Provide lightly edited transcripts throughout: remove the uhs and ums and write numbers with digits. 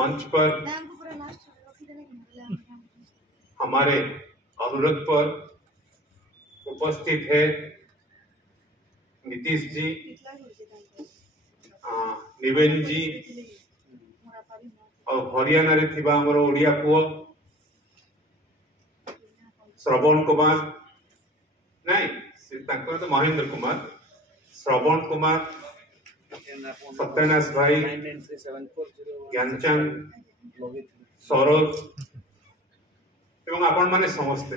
मंच पर हमारे अनुरोध पर उपस्थित है नीतीश जी, निवेन जी और हरियाणा रे थिबा हमर ओडिया पुओ श्रवण कुमार नहीं तो महेंद्र कुमार, श्रवण कुमार, सत्यनाश भाई, ज्ञानचंद, सरोज एवं आपण माने समस्ते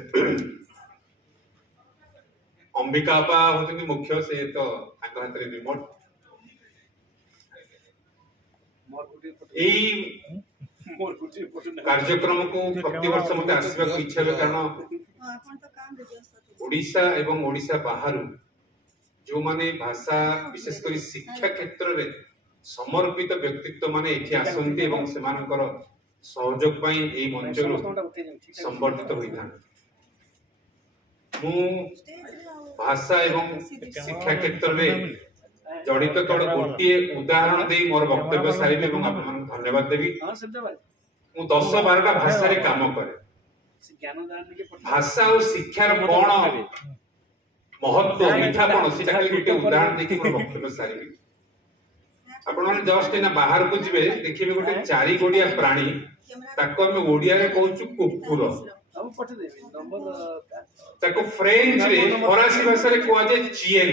अंबिका आपा होते मुख्य से तो हाथ रे रिमोट कार्यक्रम को प्रति वर्ष मत आसवा इच्छा है कारण ओडिशा एवं ओडिशा बाहर जो माने भाषा विशेषकर शिक्षा क्षेत्र में समर्पित व्यक्तित्व माने एठी आसंती एवं सेमानकर सहयोग पई ए मंच संबर्धित होइथा। मु भाषा एवं शिक्षा क्षेत्र में जड़ित केवल गोटे उदाहरण दे मोर वक्तव्य सारी एवं आपन धन्यवाद देवी। मु 10-12टा भाषा रे काम करे। भाषा और शिक्षार कोन महत्व मीठापन सेटा खाली गोटे उदाहरण देखि मोर वक्तव्य सारी। आपण माने जस्ट ना बाहर को जिवे देखिबे गोटे चारि गोडिया प्राणी ताको हम ओडिया रे कहूछु कुकुर, ताको फ्रेंच रे फरासी भाषा रे कोआ जे चिएन,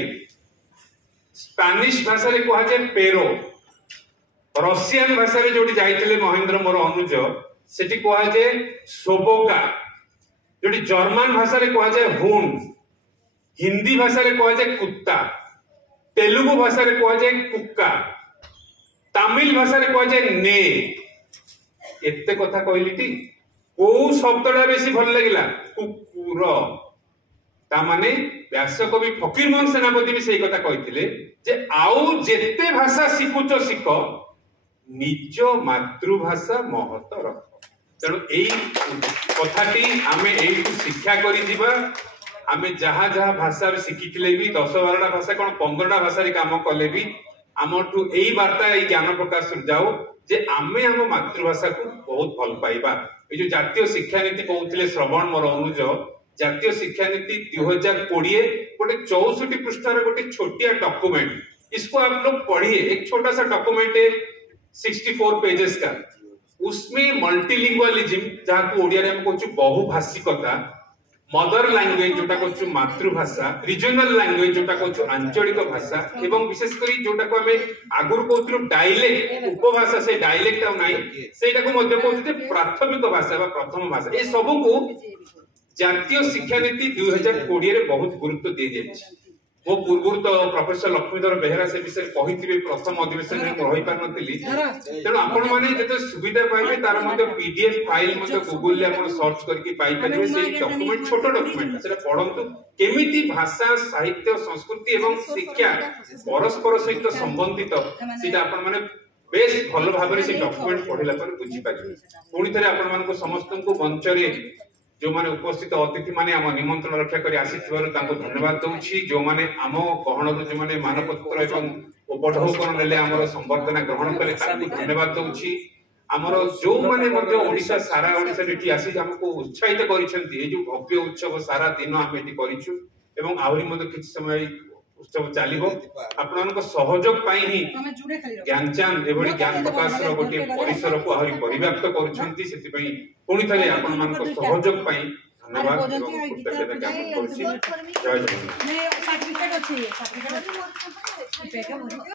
स्पेनिश भाषा रे कोआ जे पेरो, रशियन भाषा रे जोडी जाइतिले महेंद्र मोर अनुज सेठी कोआ जे सोबोका, जोडी जर्मन भाषा रे कोआ जे हुन, हिंदी भाषा रे कोआ जे कुत्ता, तेलुगु भाषा रे कोआ जे कुक्का, तमिल भाषा रे कोआ जे ने। एते कथा कहलीटी को शब्दटा बेसी भल लागिला कुकुर। ता माने व्यासकवि फकीरमोहन सेनापति भी सही कथा कहिथिले जे आउ जेते भाषा शिखुच शिख निज मातृभाषा महत रख। तेणु एई कथाटी आमे एई शिक्षा करि दिबा। आमे जहा जहा भाषा शिखिथिले भी 10-12टा भाषा कोन 15टा भाषा रे काम कले भी आमठू एई वार्ता एई ज्ञान प्रकाश जाओ जे आमे हम मातृभाषा को बहुत भल पाइबा। ए जो जातीय शिक्षा नीति कहउथिले श्रवण मोर अनुज जातीय शिक्षा नीति 2020 गोटे 64 पृष्ठार गोटे छोटिया डॉक्यूमेंट, इसको आप लोग पढ़िए। एक छोटा सा डॉक्यूमेंट है 64 पेजेस का, उसमें मल्टीलिंगुअलिज्म जहाँ को ओडिया रे हम कहछु बहुभाषिकता, मदर लैंग्वेज जोटा कहछु मातृभाषा, रीजनल लैंग्वेज जोटा कहछु आंचलिक भाषा एवं विशेष करी जोटा को हमें आगुर कहथुलु डायलेक्ट उपभाषा, से डायलेक्ट आ नाही सेटा को मध्य कहछु जे प्राथमिक भाषा बा प्रथम भाषा। ए सब को जातीय शिक्षा नीति 2020 रे बहुत गुरुत्व दे जायछि। वो पूर्व तो प्रोफेसर लक्ष्मीधर बेहरा से विषय कहिथिबे प्रथम अधिवेशन में रहि पार नथिली। तेणु आपण माने जते सुविधा पाइबे तार मध्ये पीडीएफ फाइल मध्ये गूगल ले आपण सर्च करके पाई परिबे। से डॉक्यूमेंट छोटो डॉक्यूमेंट सेटा पढंतु केमिति भाषा साहित्य संस्कृति एवं शिक्षा परस्पर सहित संबंधित सेटा आपण माने बेस भल भाबरे से डॉक्यूमेंट पढिला पर बुझि पाइबे। पुणी थरे आपण मानको समस्त को मंच रे जो माने उपस्थित अतिथि माने आम निमंत्रण रक्षा करी आसीथिबार तांको धन्यवाद दउछि। जो माने आम गहणर जो माने मानपत्र एवं उपढौकन नेले हमर संबर्धना ग्रहण कले तांको धन्यवाद दउछि। हमर जो माने मध्ये ओडिसा सारा ओडिसा एठी आसी हमको उत्साहित करिसेंती। ए जो भव्य उत्सव सारा दिन हम एठी करिछु एवं आहुरी मध्ये किछ समय उत्सव चालिबो। आपनको सहयोग पाई ही ज्ञानचंद एवढी ज्ञान प्रकाश रो गोटे परिसर को आहुरी परिव्याप्त करूछंती। सेति पई पुणी थरे आपण मानको सहयोग पाई धन्यवाद एवं कृतज्ञता ज्ञापन करूछि। जय जगन्नाथ।